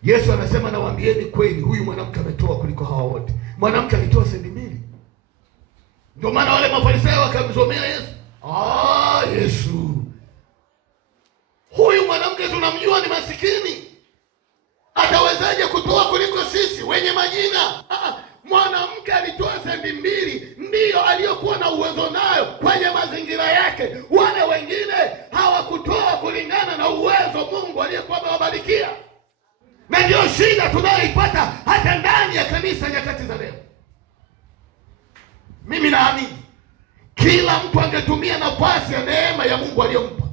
Yesu anasema, nawaambieni kweli, huyu mwanamke ametoa kuliko hawa wote. Mwanamke alitoa sendi 2. Ndio maana wale Mafarisayo wakamzomea Yesu. Yesu, huyu mwanamke tunamjua ni masikini, atawezaje kutoa kuliko sisi wenye majina? Mwanamke alitoa sendi 2, ndiyo aliyokuwa na uwezo nayo kwenye mazingira yake. Wale wengine hawakutoa kulingana na uwezo Mungu aliyekuwa amewabarikia. Na ndio shida tunayoipata hata ndani ya kanisa nyakati za leo. Mimi naamini kila mtu angetumia nafasi ya neema ya Mungu aliyompa,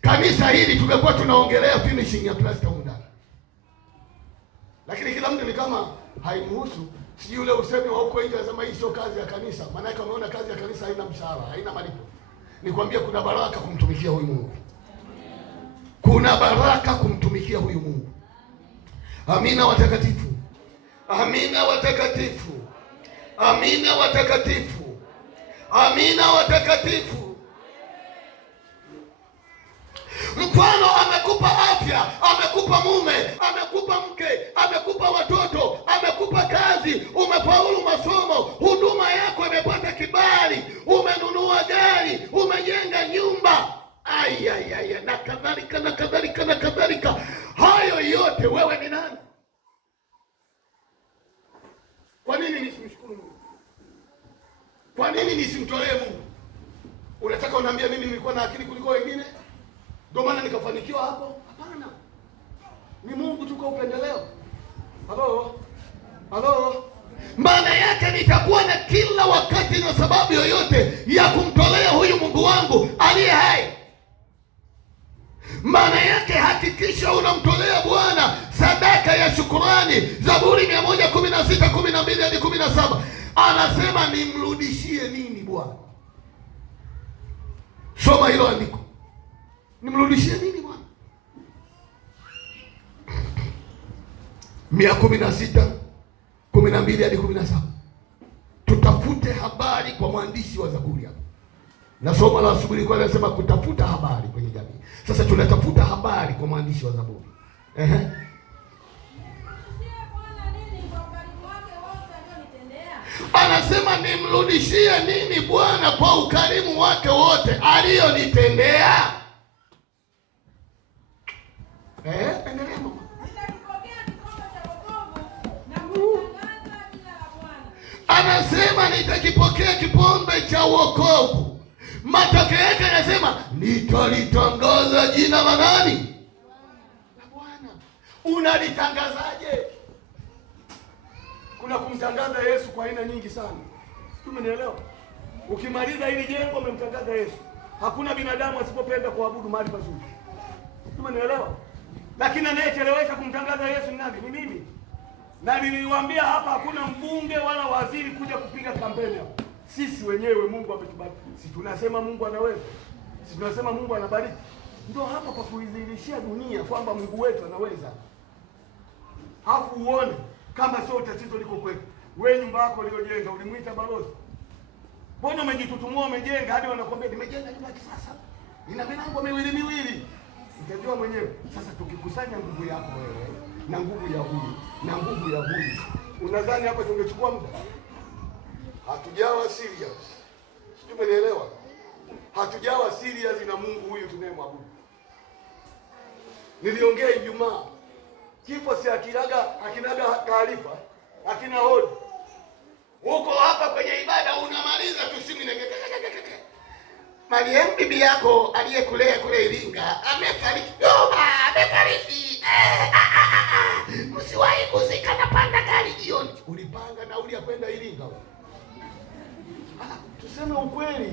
kanisa hili tungekuwa tunaongelea finishing ya plaster ndani. Lakini kila mtu ni kama haimhusu. Sijui ule usemi wa huko nje anasema hii sio kazi ya kanisa. Maana yake umeona kazi ya kanisa haina mshahara, haina malipo. Nikwambia kuna baraka kumtumikia huyu Mungu. Kuna baraka kumtumikia huyu Mungu. Amina watakatifu. Amina watakatifu. Amina watakatifu. Amina watakatifu. Mfano, amekupa afya, amekupa mume, amekupa mke, amekupa watoto, amekupa kazi, umefaulu masomo, huduma yako imepata kibali, umenunua gari, umejenga nyumba, ayayaya, na kadhalika na kadhalika na kadhalika. Hayo yote wewe ni nani? Kwa nini nisimshukuru Mungu? Kwa nini nisimtolee Mungu? Unataka uniambie mimi nilikuwa na akili kuliko wengine ndio maana nikafanikiwa hapo? Hapana, ni Mungu tu kwa upendeleo. Halo, maana yake nitakuwa na kila wakati na sababu yoyote ya kumtolea huyu Mungu wangu aliye hai. Maana yake hakikisha unamtolea Bwana sadaka ya shukurani. Zaburi 116:12 hadi 17 anasema nimrudishie nini Bwana? Soma hilo andiko. Nimrudishie nini Bwana? 116:12 hadi 17. Tutafute habari kwa mwandishi wa Zaburi hapa. Na somo la asubuhi kwa anasema kutafuta habari kwenye jamii. Sasa tunatafuta habari kwa mwandishi wa Zaburi. Anasema nimrudishie nini Bwana kwa ukarimu wake wote alionitendea. Endelea mama. Anasema nitakipokea kikombe cha wokovu. Matokeo yake anasema nitalitangaza jina la nani? La Bwana. Unalitangazaje? Kuna kumtangaza Yesu kwa aina nyingi sana. Umenielewa? Ukimaliza hili jengo umemtangaza Yesu. Hakuna binadamu asipopenda kuabudu mahali pazuri. Umenielewa? Lakini anayechelewesha kumtangaza Yesu ni nani? Ni mimi. Na niliwaambia hapa hakuna mbunge wala waziri kuja kupiga kampeni hapa. Sisi wenyewe Mungu ametubariki. Si tunasema Mungu anaweza? Si tunasema Mungu anabariki? Ndio hapa kwa kuidhihirishia dunia kwamba Mungu wetu anaweza. Hafu uone kama sio tatizo liko kwetu. Wewe nyumba yako uliyojenga ulimuita balozi? Mbona umejitutumua umejenga hadi wanakuambia nimejenga nyumba ya kisasa. Ina milango miwili. Utajua mwenyewe. Sasa tukikusanya nguvu yako wewe na nguvu ya huyu na nguvu ya huyu, unadhani hapa tungechukua muda? Hatujawa serious. Umenielewa? Hatujawa serious na Mungu huyu tunayemwabudu. Niliongea Ijumaa. Kifo si akinaga taarifa, akina hodi. Uko hapa kwenye ibada unamaliza tu simu inakekekekeke. Mariam bibi yako aliyekulea kule Iringa amefariki. Amefariki. Msiwahi kuzika na panda gari jioni. Ulipanga nauli ya kwenda Iringa. Tuseme ukweli.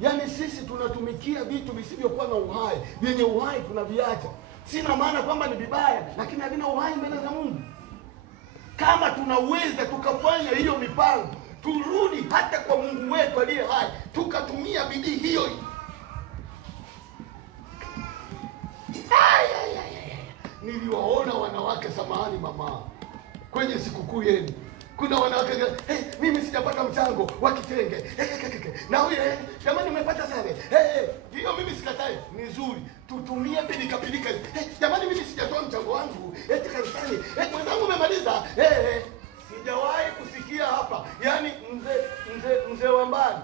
Yaani sisi tunatumikia vitu visivyokuwa na uhai. Vyenye uhai tunaviacha. Sina maana kwamba ni vibaya, lakini havina uhai mbele za Mungu. Kama tunaweza tukafanya hiyo mipango, turudi hata kwa Mungu wetu aliye hai, tukatumia bidii hiyo. Niliwaona wanawake, samahani mama, kwenye sikukuu yenu. Kuna wanawake, mimi sijapata mchango wa kitenge. Na huyo jamani umepata sana. Hiyo mimi sikatai, ni nzuri. Tutumie pilika. Jamani mimi sijatoa mchango wangu. Kanisani. Mwenzangu umemaliza. Sijawahi kusikia hapa. Yaani mzee wa mbali.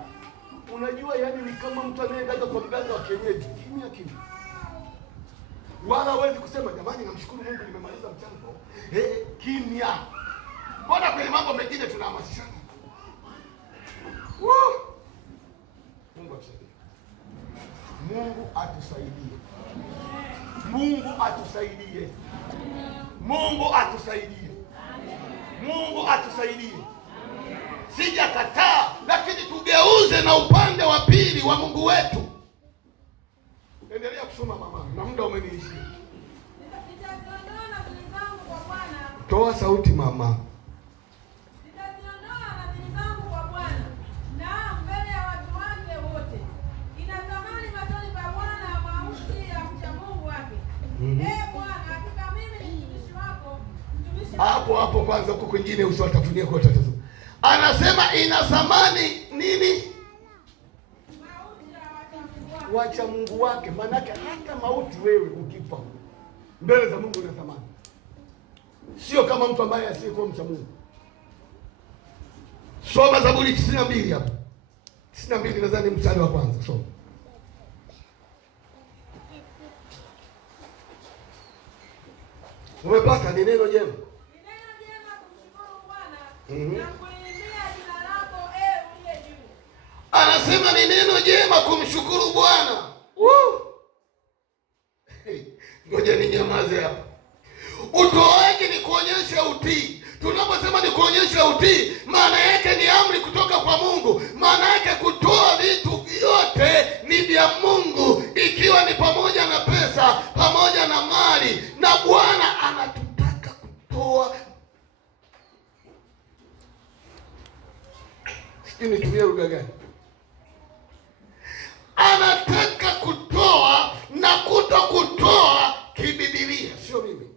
Unajua yaani ni kama mtu anayeenda kwa mganga wa kienyeji. Kimya. Wala hawezi kusema jamani namshukuru Mungu nimemaliza mchango. Kimya. Mbona kwenye mambo mengine tunahamasishana? Mungu atusaidie. Mungu atusaidie. Mungu atusaidie. Mungu atusaidie. Mungu atusaidie. Sijakataa, lakini tugeuze na upande wa pili wa Mungu wetu. Endelea kusoma mama, na muda umeniishia. Toa sauti mama. Hapo kwanza huko kwingine usiwatafunie kwa tatizo. Anasema ina thamani nini? wacha Mungu wake. Maanake hata mauti wewe ukifa mbele za Mungu una thamani, sio kama mtu ambaye asiyekuwa mcha Mungu. Soma Zaburi 92 hapo, 92 nadhani mstari wa kwanza. Soma. Umepata? Ni neno jema. Ni neno jema kumshukuru Bwana na kuliimbia jina lako ewe uliye juu. Anasema ni neno jema kumshukuru Bwana. Ngoja ninyamaze hapa. Utoaji ni kuonyesha utii. Tunaposema ni kuonyesha utii, maana yake ni amri kutoka kwa Mungu. Maana yake kutoa vitu vyote ni vya Mungu, ikiwa ni pamoja na pesa, pamoja na mali. Na Bwana anatutaka kutoa. Sijui nitumie lugha gani. Anataka kutoa na kutoa kibibilia, sio mimi.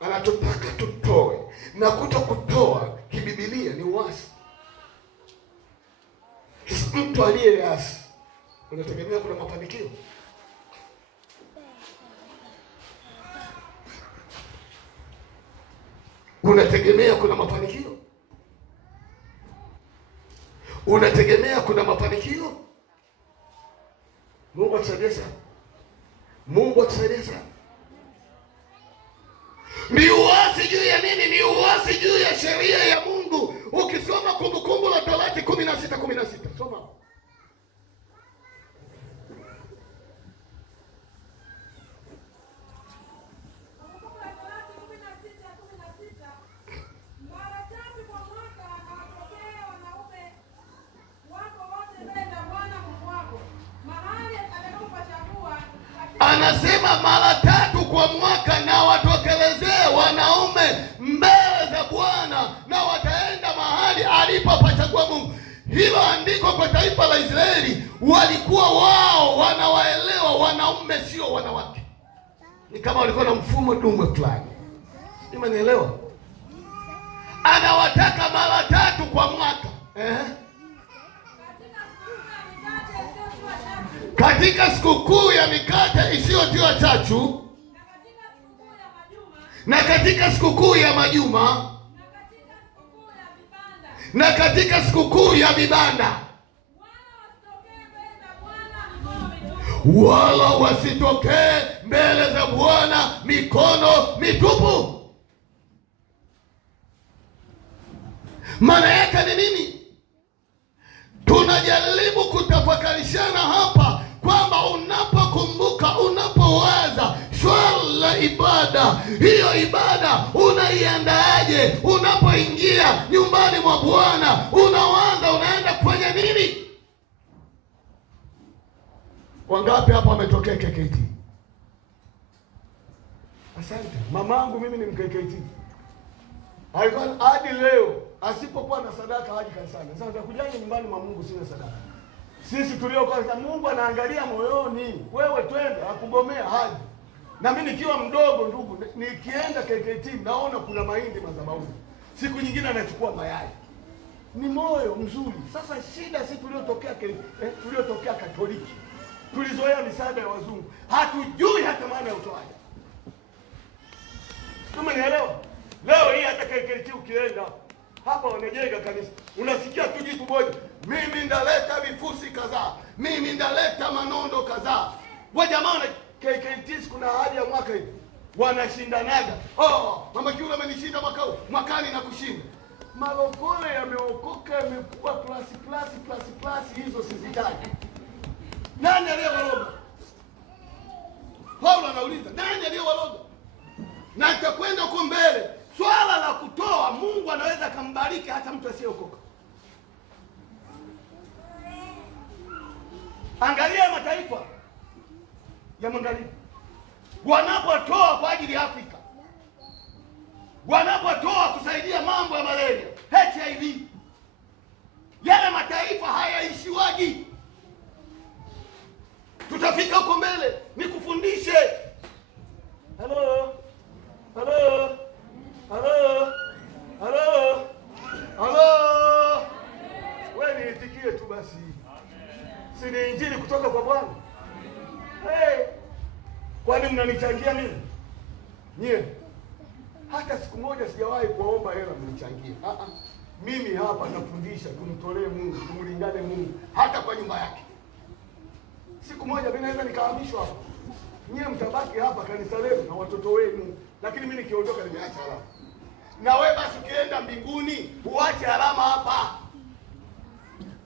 Anatutaka tutoe na kutoa kibibilia ni uasi. Mtu aliyeasi, unategemea kuna mafanikio? Unategemea kuna mafanikio? Unategemea kuna mafanikio? Mungu atusaidie sana. Mungu atusaidie sana. Ni uasi juu ya nini? Ni uasi juu ya sheria ya Mungu. Ukisoma Kumbukumbu la Torati 16:16, soma. Kumbukumbu la Torati 16:16, mara 3 kwa mwaka hawatokee wanaume wako wote mbele za Bwana Mungu wako, mahali atakapopachagua. Anasema mara 3 kwa mwaka na watokelezee wanaume mbele za Bwana, na wataenda mahali alipopachagua Mungu. Hilo andiko kwa taifa la Israeli, walikuwa wao wanawaelewa wanaume sio wanawake. Ni kama walikuwa na mfumo dume fulani. Nimeelewa? Anawataka mara 3 kwa mwaka. Katika sikukuu ya mikate isiyotiwa chachu, na katika sikukuu ya majuma, na katika sikukuu ya vibanda, wala wasitokee mbele za Bwana mikono mitupu. Maana yake ni nini? Tunajaribu kutafakarishana hapa kwamba unapokumbuka, unapowaza swala la ibada, hiyo ibada unaiandaaje? Unapoingia nyumbani mwa Bwana, unawaza unaenda kufanya nini? Wangapi hapa wametokea KKT? Asante. Mamangu mimi ni mKKT. Alikuwa hadi leo asipokuwa na sadaka haji kanisani. Sasa utakujaje nyumbani mwa Mungu sina sadaka? Sisi tuliokuwa Mungu anaangalia moyoni. Wewe twende akugomea haji. Na mimi nikiwa mdogo ndugu, nikienda KKT naona kuna mahindi madhabahuni. Siku nyingine anachukua mayai. Ni moyo mzuri. Sasa shida si tuliotokea Katoliki. Tulizoea misaada ya wazungu. Hatujui hata maana ya utoaji. Tumenielewa? Leo hii hata KKT ukienda hapa wanajenga kanisa, unasikia tu jitu moja, mimi ndaleta vifusi kadhaa, mimi ndaleta manondo kadhaa. Wa jamaa na KKT kuna ahadi ya mwaka hivi wanashindanaga. Mama Kiula amenishinda mwaka huu, mwakani na kushinda. Malokole yameokoka, yamekuwa plus hizo sizitaji. Nani aliyewaloga? Paulo anauliza, nani aliyewaloga? Na nitakwenda huko mbele. Swala la kutoa, Mungu anaweza kumbariki hata mtu asiyeokoka. Angalia mataifa ya magharibi wanapotoa kwa ajili ya Afrika, wanapotoa kusaidia mambo ya malaria, HIV, yale mataifa hayaishiwaji. Tutafika huko mbele, nikufundishe. Hello. Wewe niitikie tu basi. Si ni injili kutoka kwa Bwana. Kwani mnanichangia mimi? Nyie hata siku moja sijawahi kuomba hela mnichangie. Mimi hapa nafundisha tumtolee Mungu, tumlingane Mungu hata kwa nyumba yake. Siku moja mimi naweza nikahamishwa hapa. Nyie mtabaki hapa kanisa lenu na watoto wenu, lakini mimi nikiondoka nimeacha alama. Na wewe basi ukienda mbinguni uache alama hapa.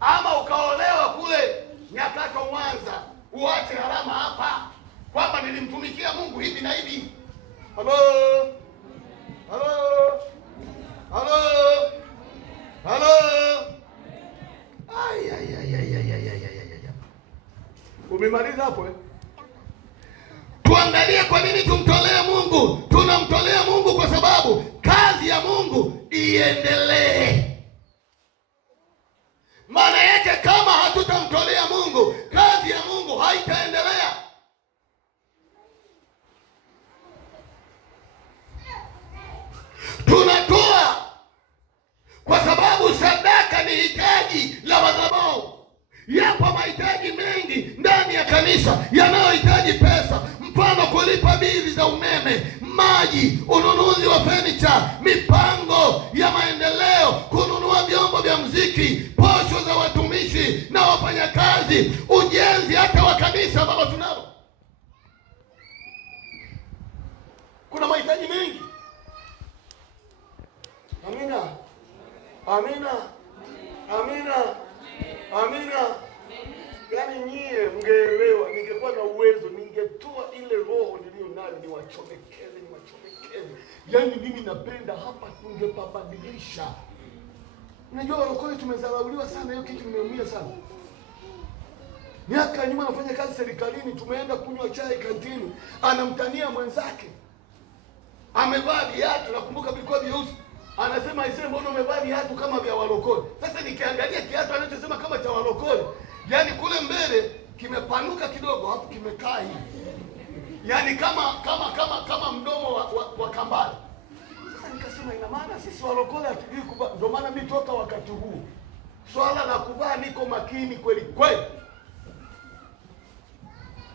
Ama ukaolewa kule Nyakato Mwanza, uache alama hapa kwamba nilimtumikia Mungu hivi na hivi. Halo. Halo. Halo. Halo. Ai. Umemaliza hapo eh? Tuangalie kwa nini tumtolee Mungu. Tunamtolea Mungu kwa sababu kazi ya Mungu iendelee. Maana yake kama hatutamtolea Mungu, kazi ya Mungu haitaendelea. Tunatoa kwa sababu sadaka ni hitaji la madhabahu. Yapo mahitaji mengi ndani ya kanisa yanayohitaji pesa, mfano kulipa bili za umeme, maji, ununuzi wa furniture, mipango ya maendeleo, kununua vyombo vya muziki, posho za watumishi na wafanyakazi, ujenzi hata wa kanisa ambalo tunalo. Kuna mahitaji mengi. Amina. Amina. Amina. Amina. Yaani nyie mngeelewa, ningekuwa na uwezo ningetoa ile roho niliyo nayo niwachomekeze. Yaani mimi napenda hapa tungepabadilisha. Unajua walokole tumezalauliwa sana, hiyo kitu nimeumia sana. Miaka nyuma nafanya kazi serikalini, tumeenda kunywa chai kantini, anamtania mwenzake. Amevaa viatu, nakumbuka vilikuwa vyeusi. Anasema aisee, mbona umevaa viatu kama vya walokole? Sasa nikiangalia kiatu anachosema kama cha walokole, yaani kule mbele kimepanuka kidogo, hapo kimekaa hivi. Yaani kama mdomo wa kambale. Sasa nikasema ina maana sisi walokole hatujui kuvaa. Ndio maana mimi toka wakati huu swala la kuvaa niko makini kweli kweli.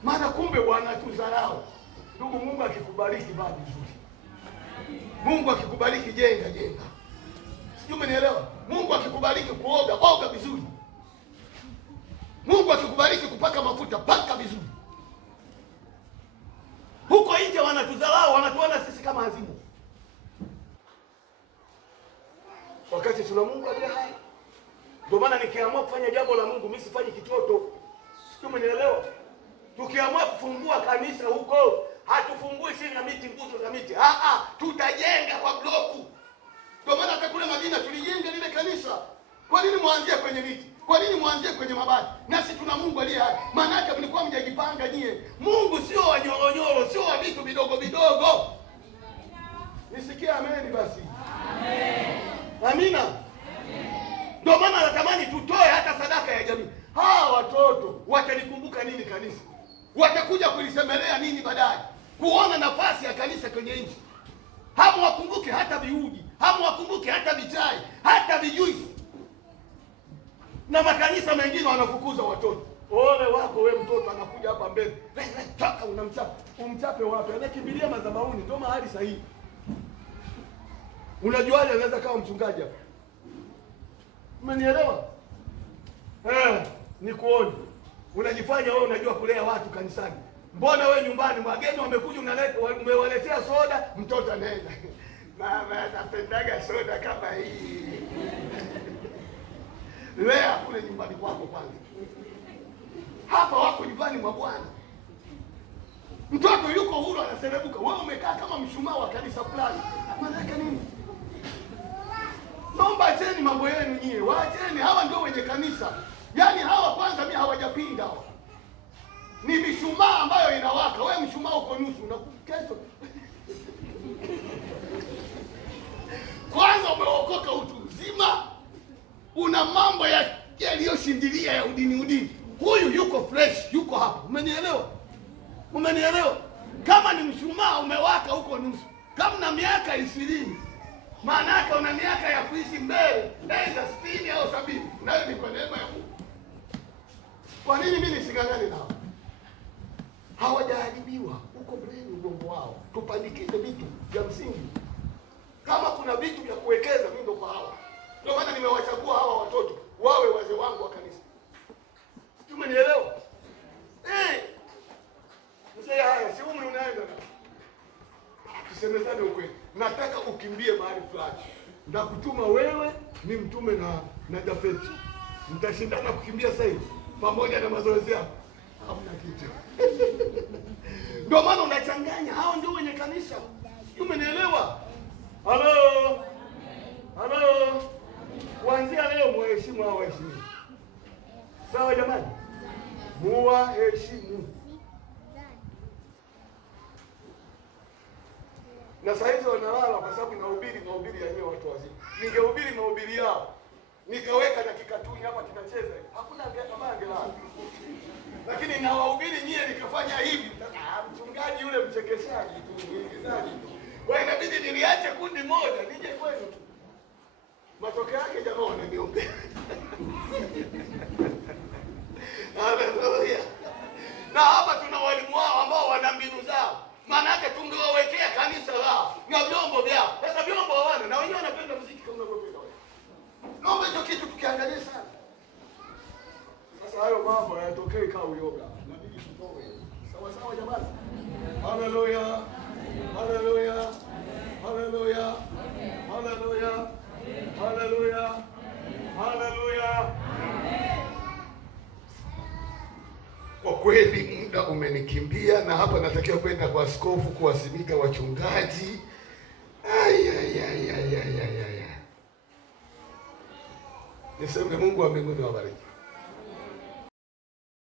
Maana kumbe wanatudharau. Ndugu, Mungu akikubariki vaa vizuri. Mungu akikubariki jenga. Sijui umenielewa? Mungu akikubariki oga vizuri. Mungu akikubariki kupaka mafuta, paka vizuri. Huko nje wanatudharau, wanatuona sisi kama hazimu. Wakati tuna Mungu aliye hai. Ndio maana nikiamua kufanya jambo la Mungu, mimi sifanyi kitoto. Sijui umenielewa? Tukiamua kufungua kanisa huko, hatufungui sisi na miti, nguzo za miti. Tutajenga kwa bloku. Ndio maana hata kule Madina tulijenga lile kanisa. Kwa nini muanzie kwenye miti? Kwa nini muanzie kwenye mabati? Nasi tuna Mungu aliye hai. Maana yake mlikuwa mjajipanga nyie. Mungu sio wa nyolonyolo, sio wa vitu vidogo vidogo. Nisikie amen basi. Amen. Amina. Ndio maana natamani tutoe hata sadaka ya jamii. Hawa watoto watalikumbuka nini kanisa? Watakuja kulisemelea nini baadaye? Kuona nafasi ya kanisa kwenye nchi. Hamu wakumbuke hata viudi, hamu wakumbuke hata vichai, hata vijuisi. Na makanisa mengine wanafukuza watoto. Ole wako wewe mtoto anakuja hapa mbele. Toka unamchapa. Umchape wapi? Anakimbilia madhabahuni, ndio mahali sahihi. Unajuaje anaweza kama mchungaji hapa? Umenielewa? Nikuone. Unajifanya wewe unajua kulea watu kanisani. Mbona wewe nyumbani wageni wamekuja umewaletea soda, mtoto anaenda. Mama anapendaga soda kama hii. Lea kule nyumbani kwako kwanza. Hapa wako nyumbani mwa Bwana. Mtoto yuko huru anaserebuka. Wewe umekaa kama mshumaa wa kanisa fulani. Maana yake nini? Naomba acheni mambo yenu nyie. Waacheni, hawa ndio wenye kanisa. Yaani hawa kwanza mimi hawajapinda hawa. Ni mishumaa ambayo inawaka. Wewe mshumaa uko nusu na kesho. Kwanza umeokoka utu uzima. Una mambo yaliyoshindilia ya udini. Huyu yuko fresh, yuko hapa. Umenielewa? Umenielewa? Kama ni mshumaa umewaka huko nusu. Kama na miaka 20. Maana yake una miaka ya kuishi mbele, aidha 60 au 70. Nayo ni kwa neema ya Mungu. Kwa nini mimi nisingangane nao? hawajaharibiwa huko mbeleni ubongo wao. Tupandikize vitu vya msingi. Kama kuna vitu vya kuwekeza, mimi ndo kwa hawa. Ndio maana nimewachagua hawa watoto wawe wazee wangu wa kanisa. Umenielewa? Mzee, haya si umri unaenda na. Tusemezane ukweli. Nataka ukimbie mahali fulani. Ndakutuma wewe ni mtume na Jafeti. Mtashindana kukimbia sasa hivi pamoja na mazoezi yako. Hamna kitu. Ndio maana unachanganya, hao ndio wenye kanisa. Umenielewa? Halo. Halo. Kuanzia leo muheshimu hao waheshimiwa. Sawa jamani? Muwaheshimu. Na saa hizi wanalala kwa sababu mahubiri yenyewe watu wazima. Ningehubiri mahubiri yao, nikaweka na kikatuni hapa kinacheza, hakuna kama angelala. Lakini na wahubiri nyie nikafanya hivi, mchungaji yule mchekeshaji tu, mwigizaji tu. Kwa inabidi niliache kundi moja nije kwenu tu. Matokeo yake jamaa wananiombea. Haleluya. Na hapa tuna walimu wao ambao wana mbinu zao. Maana yake tungewawekea kanisa lao na vyombo vyao. Sasa vyombo hawana na wenyewe wanapenda muziki kama unavyopenda wewe. Naomba hicho kitu tukiangalia sana. Sasa hayo mambo hayatokei kama uyoga. Inabidi tutoe. Sawa sawa jamani. Haleluya. Haleluya. Haleluya. Haleluya. Haleluya. Haleluya. Kwa kweli muda umenikimbia, na hapa natakiwa kwenda kwa askofu kuwasimika wachungaji. Niseme Mungu wa mbinguni awabariki.